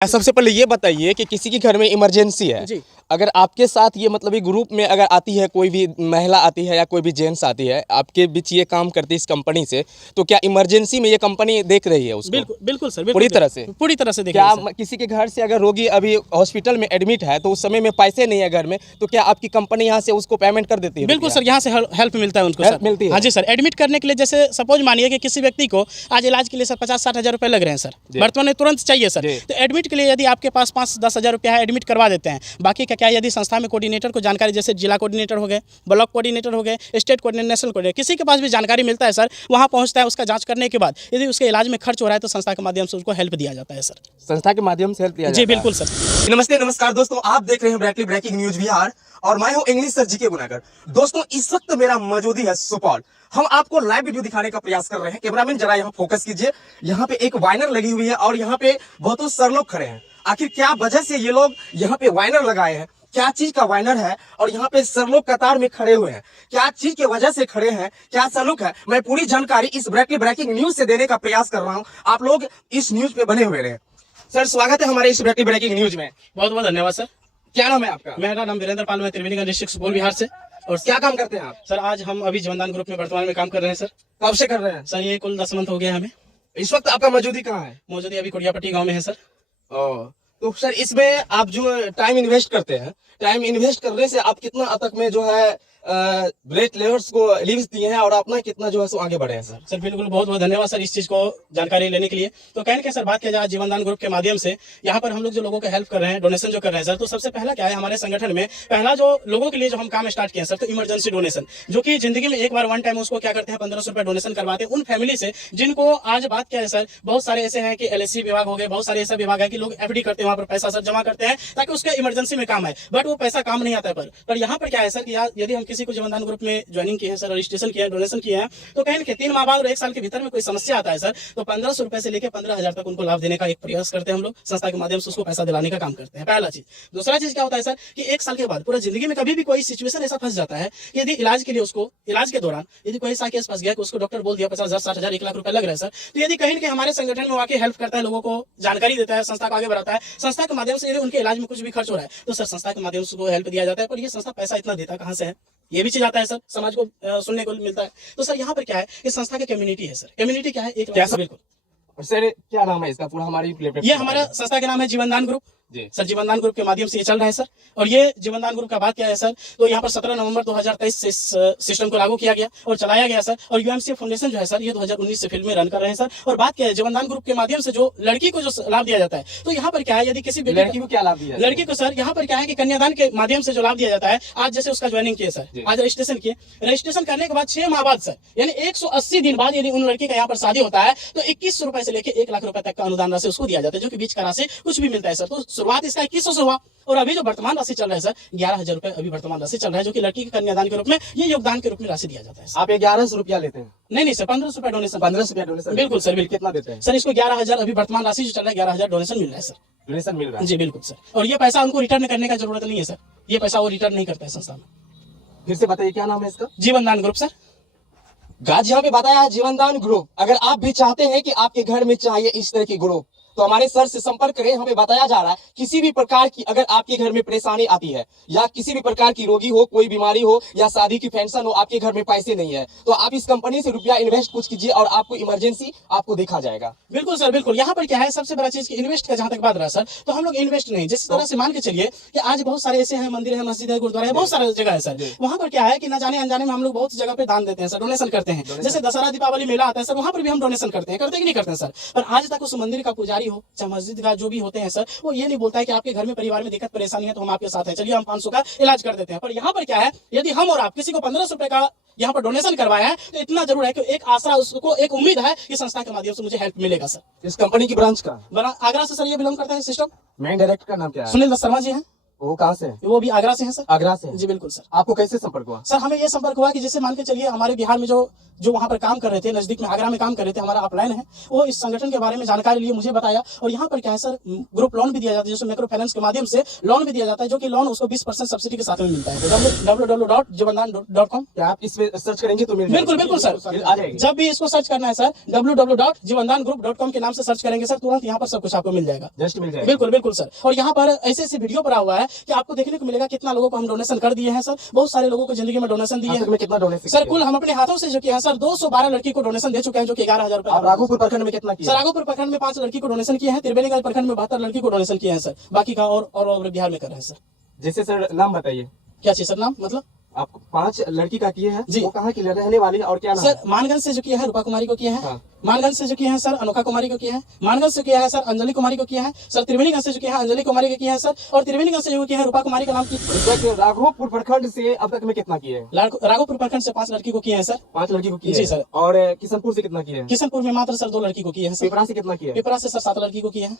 सबसे पहले ये बताइए कि किसी के घर में इमरजेंसी है जी। अगर आपके साथ ये मतलब ये ग्रुप में अगर आती है कोई भी महिला आती है या कोई भी जेंट्स आती है आपके बीच ये काम करती है इस कंपनी से, तो क्या इमरजेंसी में ये कंपनी देख रही है उसको? बिल्कुल बिल्कुल सर, बिल्कुल पूरी तरह से? पूरी तरह से क्या देखिए सर। किसी के घर से अगर रोगी अभी हॉस्पिटल में एडमिट है तो उस समय में पैसे नहीं है घर में, तो क्या आपकी कंपनी यहाँ से उसको पेमेंट कर देती है? बिल्कुल सर, यहाँ से हेल्प मिलता है उनको हेल्प सर। मिलती है? हाँ जी सर, एडमिट करने के लिए जैसे सपोज मानिए कि किसी व्यक्ति को आज इलाज के लिए सर 50-60 हज़ार रुपये लग रहे हैं सर, वर्तमान में तुरंत चाहिए सर, तो एडमिट के लिए यदि आपके पास 5-10 हज़ार रुपया है एडमिट करवा देते हैं। बाकी का क्या, यदि संस्था में कोऑर्डिनेटर को जानकारी, जैसे जिला कोऑर्डिनेटर हो गए, ब्लॉक कोऑर्डिनेटर हो गए, स्टेट कोऑर्डिनेटर, नेशनल कोऑर्डिनेटर, किसी के पास भी जानकारी मिलता है सर, वहाँ पहुँचता है, उसका जाँच करने के बाद यदि उसके इलाज में खर्च हो रहा है तो संस्था के माध्यम से उसको हेल्प दिया जाता है सर। संस्था के माध्यम से हेल्प दिया जी जाता है? बिल्कुल सर। नमस्ते, नमस्कार दोस्तों, आप देख रहे हैं ब्रेकिंग न्यूज बिहार और मैं हूं इंग्लिश सर जीके गुनागर। दोस्तों, इस वक्त मेरा मौजूदी है सुपौल। हम आपको लाइव वीडियो दिखाने का प्रयास कर रहे हैं। कैमरामैन जरा यहाँ फोकस कीजिए। यहाँ पे एक वाइनर लगी हुई है और यहाँ पे बहुतों सर लोग खड़े हैं। आखिर क्या वजह से ये लोग यहाँ पे वाइनर लगाए हैं, क्या चीज का वाइनर है और यहाँ पे सर लोग कतार में खड़े हुए हैं, क्या चीज की वजह से खड़े हैं, क्या सलूक है, मैं पूरी जानकारी इस ब्रेकिंग न्यूज से देने का प्रयास कर रहा हूँ। आप लोग इस न्यूज पे बने हुए रहे। सर, स्वागत है हमारे इस ब्रेकिंग न्यूज में। बहुत बहुत धन्यवाद सर। क्या नाम है आपका? मेरा नाम वीरेंद्र पाल, मैं त्रिवेणीगंज डिस्ट्रिक्ट सुपौल बिहार से। और क्या काम करते हैं आप? सर आज हम अभी जीवनदान ग्रुप में वर्तमान में काम कर रहे हैं सर। कब से कर रहे हैं? सर ये कुल 10 मंथ हो गया हमें। इस वक्त आपका मौजूदी कहाँ है? मौजूद अभी कुड़ियापट्टी गांव में है सर। तो सर, इसमें आप जो टाइम इन्वेस्ट करते हैं, टाइम इन्वेस्ट करने से आप कितना तक में जो है ब्रेथ लेवर्स को लीव्स दिए हैं और अपना कितना जो है सो आगे बढ़े हैं सर? सर बिल्कुल, बहुत बहुत धन्यवाद सर इस चीज को जानकारी लेने के लिए। तो कहने के सर बात किया जाए जीवनदान ग्रुप के माध्यम से यहाँ पर हम लोग जो लोगों को हेल्प कर रहे हैं, डोनेशन जो कर रहे हैं सर, तो सबसे पहला क्या है, हमारे संगठन में पहला जो लोगों के लिए जो हम काम स्टार्ट किए हैं सर, तो इमरजेंसी डोनेशन, जो कि जिंदगी में एक बार वन टाइम उसको क्या करते हैं 1500 रुपए डोनेशन करवाते हैं उन फैमिली से जिनको आज बात क्या है सर, बहुत सारे ऐसे हैं कि LSC विभाग हो गए, बहुत सारे ऐसा विभाग है कि लोग FD करते हैं, वहाँ पर पैसा सर जमा करते हैं ताकि उसके इमरजेंसी में काम आए, बट वो पैसा काम नहीं आता है। पर यहाँ पर क्या है सर कि यदि हम किसी को जीवनदान ग्रुप में ज्वाइनिंग किए हैं सर, रजिस्ट्रेशन किया है, डोनेशन किया है, तो कहीं के 3 माह बाद और 1 साल के भीतर में कोई समस्या आता है सर, तो 1500 रुपए से लेकर 15,000 तक उनको लाभ देने का एक प्रयास करते हैं हम लोग, संस्था के माध्यम से उसको पैसा दिलाने का काम करते हैं। पहला चीज। दूसरा चीज क्या होता है सर कि 1 साल के बाद पूरा जिंदगी में कभी भी कोई सिचुएशन ऐसा फंस जाता है कि यदि इलाज के लिए उसको इलाज के दौरान यदि कोई ऐसा केस फंस गया कि उसको डॉक्टर बोल दिया 50,000, 60,000, 1 लाख रुपए लग रहा है सर, तो यदि कहीं हमारे संगठन में आके हेल्प करता है, लोगों को जानकारी देता है, संस्था को आगे बढ़ाता है, संस्था के माध्यम से यदि उनके इलाज में कुछ भी खर्च हो रहा है तो सर संस्था के माध्यम से उसको हेल्प दिया जाता है। पर ये संस्था पैसा इतना देता कहाँ से है, ये भी चीज आता है सर, समाज को सुनने को मिलता है। तो सर यहाँ पर क्या है, इस संस्था की कम्युनिटी है सर, कम्युनिटी क्या है, एक बिल्कुल। सर, क्या नाम है इसका पूरा? हमारी ये हमारा संस्था का नाम है जीवनदान ग्रुप जी सर। जीवनदान ग्रुप के माध्यम से ये चल रहा है सर। और ये जीवनदान ग्रुप का बात क्या है सर, तो यहाँ पर 17 नवंबर 2023 से इस सिस्टम को लागू किया गया और चलाया गया सर। और UMC फाउंडेशन जो है सर, ये 2019 से फील्ड में रन कर रहे हैं सर। और बात क्या है, जीवनदान ग्रुप के माध्यम से जो लड़की को जो लाभ दिया जाता है, तो यहाँ पर क्या है, यदि किसी लड़की को क्या लाभ दिया? लड़की को सर यहाँ पर क्या है कि कन्यादान के माध्यम से जो लाभ दिया जाता है, आज जैसे उसका ज्वाइनिंग किया सर, आज रजिस्ट्रेशन किए, रजिस्ट्रेशन करने के बाद 6 माह बाद सर, यानी 180 दिन बाद यदि उन लड़की का यहाँ पर शादी होता है तो 21 रुपए से लेकर 1 लाख रुपए तक का अनुदान राशि उसको दिया जाता है, जो कि बीच का राशि कुछ भी मिलता है सर। तो शुरुआत इसका 2100 हुआ और अभी जो वर्तमान राशि चल रहा है सर 11,000 रुपए अभी वर्तमान राशि चल रहा है, जो कि लड़की के कन्यादान के रूप में, ये योगदान के रूप में राशि दिया जाता है। आप 1100 रुपया लेते हैं? नहीं सर, 1500 रुपए डोनेशन। 1500 रुपया डोनेशन? बिल्कुल सर। बिल्कुल कितना देते हैं सर? इसको 11,000 अभी वर्तमान राशि जो चल रहा है 11,000 डोनेशन मिल रहा है सर। डोनेशन मिल रहा है? जी बिल्कुल सर। और ये पैसा उनको रिटर्न करने का जरूरत नहीं है सर, ये पैसा वो रिटर्न नहीं करता है संस्था में। फिर से बताइए क्या नाम है इसका? जीवनदान ग्रुप सर। गाजी यहाँ पे बताया है जीवनदान ग्रुप। अगर आप भी चाहते हैं कि आपके घर में चाहिए इस तरह की ग्रुप, तो हमारे सर से संपर्क करें। हमें बताया जा रहा है किसी भी प्रकार की अगर आपके घर में परेशानी आती है या किसी भी प्रकार की रोगी हो, कोई बीमारी हो या शादी की पेंशन हो, आपके घर में पैसे नहीं है, तो आप इस कंपनी से रुपया इन्वेस्ट कुछ कीजिए और आपको इमरजेंसी आपको देखा जाएगा। बिल्कुल सर, बिल्कुल। यहाँ पर क्या है, सबसे बड़ा चीज की इन्वेस्ट का जहां तक बात रहा सर, तो हम लोग इन्वेस्ट नहीं, जिस तरह से मान के चलिए कि आज बहुत सारे ऐसे हैं, मंदिर है, मस्जिद है, गुरुद्वारा है, बहुत सारे जगह है सर, वहाँ पर क्या है कि न जाने अनजाने में हम लोग बहुत जगह पे दान देते हैं सर, डोनेशन करते हैं। जैसे दशहरा दीपावली मेला आता है सर, वहाँ पर भी हम डोनेशन करते हैं कि नहीं करते हैं सर। पर आज तक उस मंदिर का पुजारी हो चाहे मस्जिद का जो भी होते हैं सर, वो ये नहीं बोलता है कि आपके घर में परिवार में दिक्कत परेशानी है तो हम आपके साथ हैं, चलिए हम 500 का इलाज कर देते हैं। पर यहाँ पर क्या है, यदि हम और आप किसी को 1500 रुपए का यहाँ पर डोनेशन करवाया है तो इतना जरूर है कि एक आशा, उसको एक उम्मीद है कि संस्था के माध्यम से मुझे हेल्प मिलेगा सर। इस कंपनी की ब्रांच का आगरा से सर ये बिलोंग करता है सिस्टम। मेन डायरेक्टर का नाम क्या है? सुनील दत्त शर्मा जी हैं। वो कहाँ से है? वो भी आगरा से है सर। आगरा से है। जी बिल्कुल सर। आपको कैसे संपर्क हुआ? सर हमें ये संपर्क हुआ कि जैसे मान के चलिए हमारे बिहार में जो वहाँ पर काम कर रहे थे, नजदीक में आगरा में काम कर रहे थे, हमारा अपलाइन है, वो इस संगठन के बारे में जानकारी लिए मुझे बताया। और यहाँ पर क्या है सर, ग्रुप लोन भी दिया जाता है, जैसे माइक्रो फाइनेंस के माध्यम से लोन भी दिया जाता है, जो कि लोन उसको 20% सब्सिडी के साथ में मिलता है। www.jivandan.com क्या आप इस पे सर्च करेंगे तो मिल जाएगा? बिल्कुल बिल्कुल सर, आ जाएगी। जब भी इसको सर्च करना है सर, www.jivandangroup.com के नाम से सर्च करेंगे सर, तुरंत यहाँ पर सब कुछ आपको मिल जाएगा। जस्ट मिल जाएगा। बिल्कुल बिल्कुल सर। और यहाँ पर ऐसे ऐसे वीडियो पड़ा हुआ है कि आपको देखने को मिलेगा कितना लोगों को हम डोनेशन कर दिए हैं सर, बहुत सारे लोगों को जिंदगी में डोनेशन दिए अब तक हैं में कितना डोनेशन सर। कुल हम अपने हाथों से जो किया है सर, 212 लड़की को डोनेशन दे चुके हैं, जो कि 11,000 आप रुपए। राघोपुर प्रखंड में कितना सर किया? राघोपुर प्रखंड में 5 लड़की को डोनेशन किए हैं, त्रिवेणीगंज प्रखंड में 72 लड़की को डोनेशन किए हैं सर, बाकी का और बिहार में कर रहे हैं सर। जैसे सर नाम बताइए। क्या चाहिए सर नाम, मतलब आपको 5 लड़की का किए हैं जी। वो कहाँ की रहने वाली है और क्या नाम सर है? मानगंज से जो किया है रूपा कुमारी को किया है। हाँ। मानगंज से जो किया है सर अनोखा कुमारी को किया है। मानगंज से किया है सर अंजलि कुमारी को किया है सर। त्रिवेणीगंज से जो किया है अंजलि कुमारी को किया है सर। और त्रिवेणीगंज से जो किया है रूपा कुमारी का नाम की। राघोपुर प्रखंड से अब तक में कितना किए हैं? राघोपुर प्रखंड से 5 लड़की को किए हैं सर। 5 लड़की को किए जी हैं। सर। और किशनपुर से कितना किए हैं? किशनपुर में मात्र सर 2 लड़की को किए हैं सर। पिपरा से कितना किए हैं? पिपरा से सर 7 लड़की को किए हैं।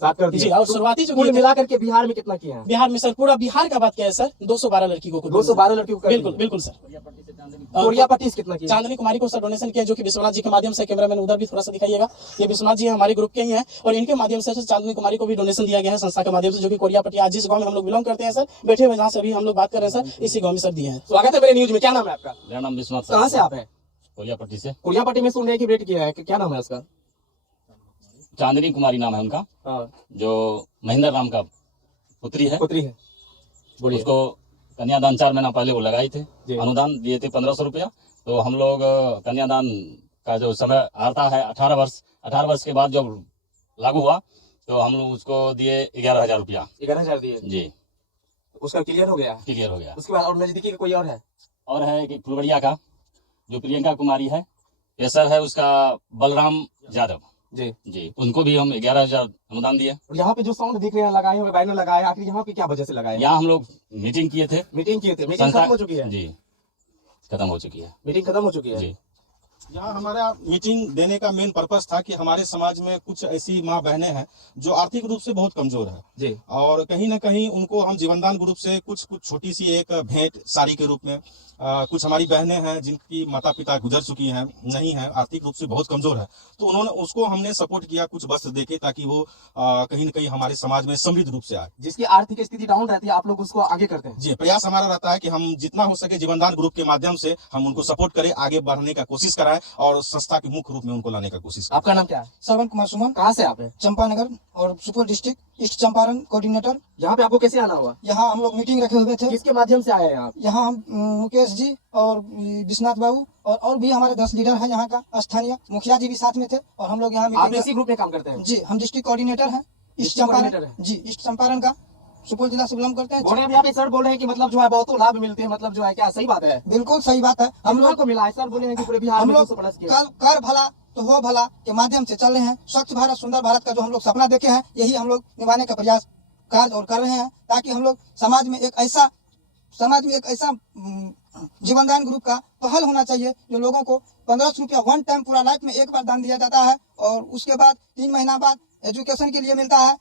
7 कर दिए। जी, और शुरुआती जो कुल किए थे- मिलाकर के बिहार में कितना किए हैं? बिहार में सर पूरा बिहार का बात क्या है सर, 212 लड़की को 212 लड़की को कर बिल्कुल दिए। बिल्कुल सर। कोरिया पट्टी से कितना किया? चांदनी कुमारी को सर डोनेशन किया, जो कि विश्वनाथ जी के माध्यम से। कैमरामैन उधर भी थोड़ा सा दिखाइएगा। ये विश्वनाथ जी हमारे ग्रुप के ही हैं और इनके माध्यम से चांदनी कुमारी को भी डोनेशन दिया गया है संस्था के माध्यम से, जो कि कोरिया पट्टी आज जिस गांव में हम लोग बिलोंग करते हैं सर, बैठे हुए जहाँ से अभी हम लोग बात कर रहे हैं सर, इसी गांव में सर दिए हैं। स्वागत है मेरे न्यूज में। क्या नाम है आपका? मेरा नाम विश्वनाथ कहाँ से आप है? कोलिया पट्टी से। कोरिया पट्टी में सुन रहे हैं कि वेट किया है, क्या नाम है उसका? चांदनी कुमारी नाम है उनका, हाँ, जो महेंद्र राम का पुत्री है। पुत्री है। बोलिए। उसको कन्यादान 4 महीना पहले वो लगाए थे, जी। अनुदान दिए थे 1500 रुपया। तो हम लोग कन्यादान का जो समय आता है 18 वर्ष के बाद जब लागू हुआ तो हम लोग उसको दिए 11,000 रुपया। 11,000 दिए। जी, उसका क्लियर हो गया। क्लियर हो गया। उसके बाद और नजदीकी का कोई और है? और है कि फुलवरिया का जो प्रियंका कुमारी है, पेशर है उसका बलराम यादव जी। जी, उनको भी हम 11,000 अनुदान दिए। और यहाँ पे जो साउंड दिख रहे हैं लगाए हुए, बैनर लगाए, आखिर यहाँ पे क्या वजह से लगाए? यहाँ हम लोग मीटिंग किए थे। मीटिंग किए थे। मीटिंग संस्था- खत्म हो चुकी है? जी, खत्म हो चुकी है। मीटिंग खत्म हो चुकी है। जी, यहाँ हमारा मीटिंग देने का मेन पर्पस था कि हमारे समाज में कुछ ऐसी माँ बहनें हैं जो आर्थिक रूप से बहुत कमजोर है जी। और कहीं ना कहीं उनको हम जीवनदान ग्रुप से कुछ छोटी सी एक भेंट साड़ी के रूप में कुछ हमारी बहनें हैं जिनकी माता पिता गुजर चुकी हैं, नहीं है, आर्थिक रूप से बहुत कमजोर है, तो उन्होंने उसको हमने सपोर्ट किया कुछ वस्त्र देके, ताकि वो कहीं ना कहीं हमारे समाज में समृद्ध रूप से आए। जिसकी आर्थिक स्थिति डाउन रहती है आप लोग उसको आगे करते हैं? जी, प्रयास हमारा रहता है कि हम जितना हो सके जीवनदान ग्रुप के माध्यम से हम उनको सपोर्ट करें, आगे बढ़ने का कोशिश कराएं और संस्था के मुख्य रूप में उनको लाने का कोशिश करें। आपका नाम क्या है? श्रवण कुमार सुमन, कहाँ से आप है? चंपानगर और Supaul district east Champaran coordinator. यहाँ पे आपको कैसे आना हुआ? यहाँ हम लोग मीटिंग रखे हुए थे। किसके माध्यम से आए हैं आप? यहाँ हम मुकेश जी और विश्वनाथ बाबू और भी हमारे 10 लीडर हैं यहाँ का स्थानीय, मुखिया जी भी साथ में थे और हम लोग यहाँ आप मीटिंग। इसी ग्रुप में काम करते हैं? जी, हम डिस्ट्रिक्ट कोऑर्डिनेटर हैं ईस्ट डिस्ट्रिक्ट कोऑर्डिनेटर चंपारण। हैं। जी, ईस्ट चंपारण का सुपौल जिला से बिलोंग करते हैं। बोल रहे हैं यहाँ पे सर बोल रहे हैं कि मतलब जो है बहुत लाभ मिलते हैं, मतलब जो है क्या सही बात है? बिल्कुल सही बात है। हम लोग को मिला है सर, बोले हैं कि पूरे बिहार हम में लोग 200 किया। कल कर भला तो हो भला के माध्यम से चल रहे हैं। स्वच्छ भारत सुंदर भारत का जो हम लोग सपना देखे हैं, यही हम लोग निभाने का प्रयास कार्य और कर रहे हैं, ताकि हम लोग समाज में एक ऐसा जीवनदान ग्रुप का पहल होना चाहिए जो लोगों को 1500 रुपया वन टाइम पूरा लाइफ में एक बार दान दिया जाता है और उसके बाद 3 महीना बाद एजुकेशन के लिए मिलता है,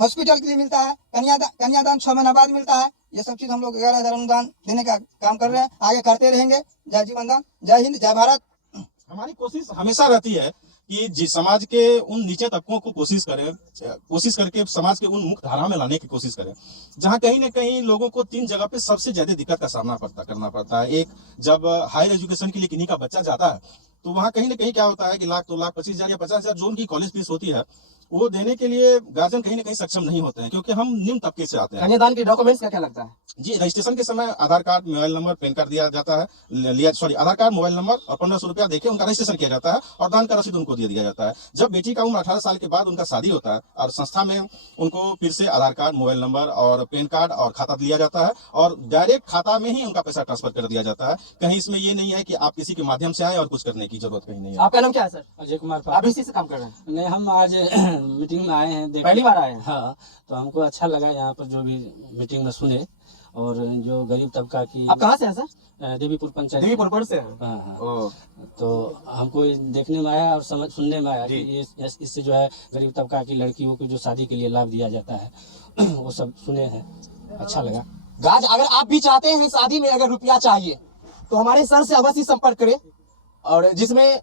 हॉस्पिटल के लिए मिलता है, कन्यादान 6 महीना बाद मिलता है। ये सब चीज हम लोग 11,000 अनुदान देने का काम कर रहे हैं, आगे करते रहेंगे। जय जीवनदान, जय हिंद, जय भारत। हमारी कोशिश हमेशा रहती है कि समाज के उन नीचे तबकों को कोशिश करके समाज के उन मुख्य धारा में लाने की कोशिश करें, जहां कहीं न कहीं लोगों को 3 जगह पे सबसे ज्यादा दिक्कत का सामना करना पड़ता है। एक, जब हायर एजुकेशन के लिए किन्हीं का बच्चा जाता है तो वहाँ कहीं न कहीं क्या होता है कि 1,25,000 या 50,000 जो उनकी कॉलेज फीस होती है वो देने के लिए गार्जियन कहीं न कहीं सक्षम नहीं होते हैं, क्योंकि हम निम्न तबके से आते हैं। कन्यादान के डॉक्यूमेंट्स का क्या लगता है? जी, रजिस्ट्रेशन के समय Aadhaar card, mobile number, PAN card दिया जाता है, आधार कार्ड, मोबाइल नंबर और 1500 रुपया देके उनका रजिस्ट्रेशन किया जाता है और दान का रसीद उनको दे दिया जाता है। जब बेटी का उम्र 18 साल के बाद उनका शादी होता है और संस्था में उनको फिर से आधार कार्ड, मोबाइल नंबर और पैन कार्ड और खाता दिया जाता है और डायरेक्ट खाता में ही उनका पैसा ट्रांसफर कर दिया जाता है। कहीं इसमें ये नहीं है कि आप किसी के माध्यम से आए और कुछ करने की जरूरत कहीं नहीं है। आपका नाम क्या है सर? अजय कुमार आप पाटिल। इसी से काम कर रहे हैं? नहीं, हम आज मीटिंग में आए हैं, पहली बार आए हैं? हाँ, तो हमको अच्छा लगा यहाँ पर जो भी मीटिंग में सुने और जो गरीब तबका की आप कहाँ से हैं सर? देवीपुर पंचायत। देवीपुर से हैं। हाँ हाँ। ओ, तो हमको ये देखने में आया और सुनने में आया जी। कि इससे जो है गरीब तबका की लड़कियों को जो शादी के लिए लाभ दिया जाता है वो सब सुने हैं, अच्छा लगा। गाज अगर आप भी चाहते हैं शादी में अगर रुपया चाहिए तो हमारे सर से अवश्य संपर्क करें, और जिसमें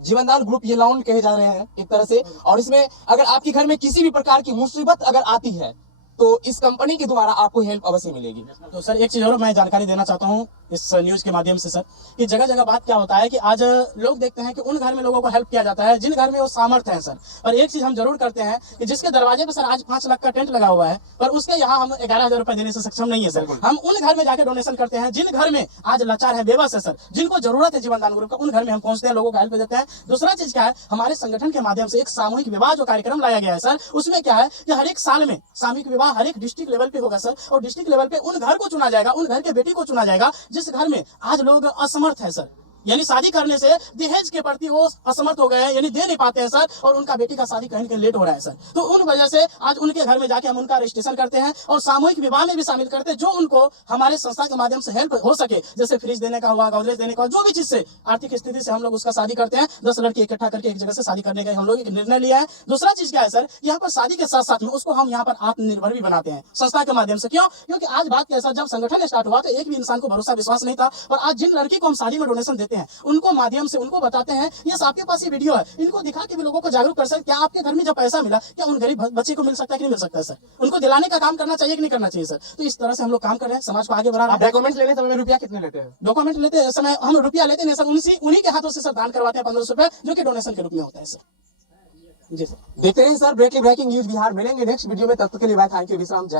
जीवनदान ग्रुप ये लोन कहे जा रहे हैं एक तरह से। और इसमें अगर आपके घर में किसी भी प्रकार की मुसीबत अगर आती है तो इस कंपनी के द्वारा आपको हेल्प अवश्य मिलेगी। तो सर एक चीज और मैं जानकारी देना चाहता हूँ इस न्यूज के माध्यम से सर, कि जगह जगह बात क्या होता है कि आज लोग देखते हैं कि उन घर में लोगों को हेल्प किया जाता है जिन घर में वो सामर्थ्य है सर। और एक चीज हम जरूर करते हैं कि जिसके दरवाजे पे सर आज 5 लाख का टेंट लगा हुआ है, पर उसके यहाँ हम 11,000 रुपए देने से सक्षम नहीं है सर। हम उन घर में जाकर डोनेशन करते हैं जिन घर में आज लाचार है, बेबस है सर, जिनको जरूरत है जीवनदान ग्रुप का, उन घर में हम पहुंचते हैं, लोगों को हेल्प देते हैं। दूसरा चीज क्या है, हमारे संगठन के माध्यम से एक सामूहिक विवाह जो कार्यक्रम लाया गया है सर, उसमें क्या है कि हर एक साल में सामूहिक विवाह हर एक डिस्ट्रिक्ट लेवल पे होगा सर, और डिस्ट्रिक्ट लेवल पे उन घर को चुना जाएगा, उन घर के बेटी को चुना जाएगा जिस घर में आज लोग असमर्थ है सर, यानी शादी करने से दहेज के प्रति वो असमर्थ हो गए हैं, यानी दे नहीं पाते हैं सर, और उनका बेटी का शादी कहीं न कहीं लेट हो रहा है सर। तो उन वजह से आज उनके घर में जाके हम उनका रजिस्ट्रेशन करते हैं और सामूहिक विवाह में भी शामिल करते हैं, जो उनको हमारे संस्था के माध्यम से हेल्प हो सके, जैसे फ्रिज देने का हुआ, गोदरेज देने का, जो भी चीज से आर्थिक स्थिति से हम लोग उसका शादी करते हैं। 10 लड़के इकट्ठा करके एक जगह से शादी करने का हम लोग एक निर्णय लिया है। दूसरा चीज क्या है सर, यहाँ पर शादी के साथ साथ में उसको हम यहाँ पर आत्मनिर्भर भी बनाते हैं संस्था के माध्यम से। क्यों? क्योंकि आज बात कैसा, जब संगठन स्टार्ट हुआ तो एक भी इंसान को भरोसा विश्वास नहीं था, और आज जिन लड़की को हम शादी में डोनेशन देते हैं उनको माध्यम से उनको बताते हैं, ये आपके पास ये वीडियो है, इनको दिखा के भी लोगों को जागरूक कर सकते। क्या आपके घर में जब पैसा मिला, क्या उन गरीब बच्चे को मिल सकता है कि नहीं मिल सकता है सर? उनको दिलाने का काम करना चाहिए कि नहीं करना चाहिए सर? तो इस तरह से हम लोग काम कर रहे हैं, समाज को आगे बढ़ा रहे हैं। डॉक्यूमेंट लेने समय रुपया कितने लेते हैं? डॉक्यूमेंट लेते समय हम रुपया लेते नहीं सर, उन्हीं के हाथों से सर दान करवाते हैं 1500 रुपए, जो कि डोनेशन के रूप में होता है सर। जी सर। देखते रहिए सर ब्रेकिंग न्यूज बिहार। मिलेंगे नेक्स्ट वीडियो में, तब तक के लिए बाय, थैंक यू, विश्राम।